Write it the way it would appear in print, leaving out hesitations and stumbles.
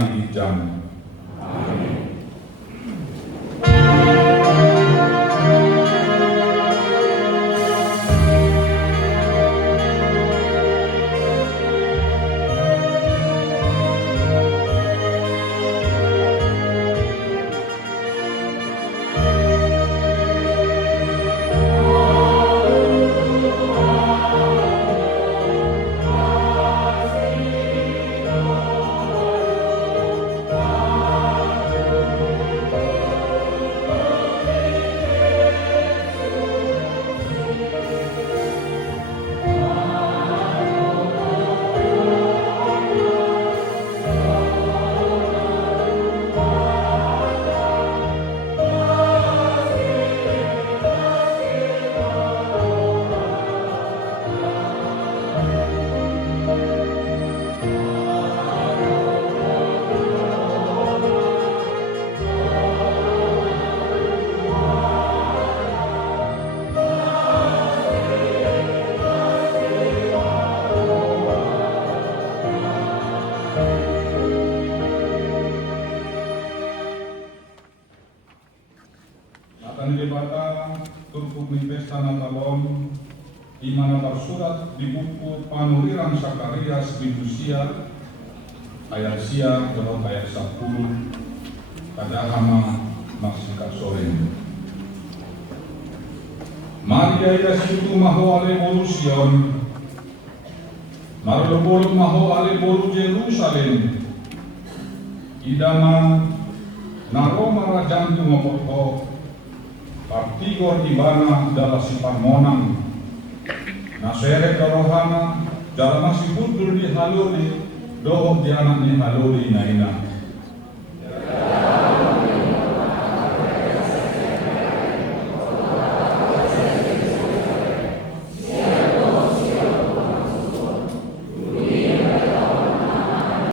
kali jam. Akan dibata turut pesta Natalon di mana tersurat di buku Panuriran Sakarias Minggu Siar ayat siar dalam ayat 10 pada hama maksika soren. Maria ida situ maho ale bolu Sion, marlo maho ale bolu Jerusalem, idama naroma rajantu mopoko Partigor ibana dalam si Parmonang, nasere karohana dalam masih butul di haluri, dohok di anak ni haluri naina.